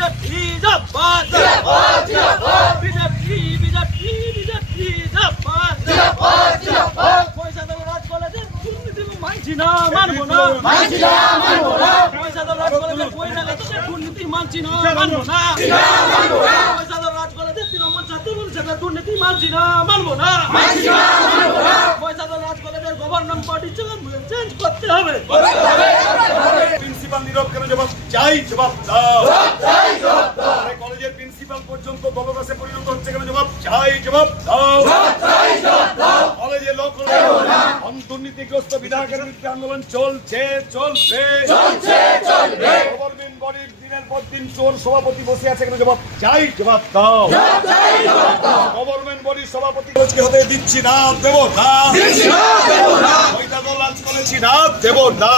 BJP জিন্দাবাদ BJP জিন্দাবাদ পয়সাদার রাজ কলেজে দুর্নীতি মানছি না মানবো না পয়সাদার রাজ কলেজে পয়সা লেগে দুর্নীতি মানছি না মানবো না পয়সাদার রাজ কলেজে তৃণমূল ছাত্র পরিষদের দুর্নীতি মানছি না মানবো না পয়সাদার রাজ কলেজের গভর্নমেন্ট বডি চেঞ্জ করতে হবে। প্রিন্সিপাল নীরব কেন জবাব চাই, জবাব দাও। কলেজের প্রিন্সিপাল পর্যন্ত দলদাসে পরিণত হচ্ছে কেন জবাব চাই, জবাব দাও। কলেজে দুর্নীতিগ্রস্ত বিধায়কের বিরুদ্ধে আন্দোলন চলছে চলবে। গভর্নমেন্ট বডির দিনের পর দিন চোর সভাপতি বসে আছে কেন জবাব চাই, জবাব দাও। গভর্নমেন্ট বডির সভাপতি হতে দিচ্ছি না, দেব না। রাজ করেছি না, দেব না।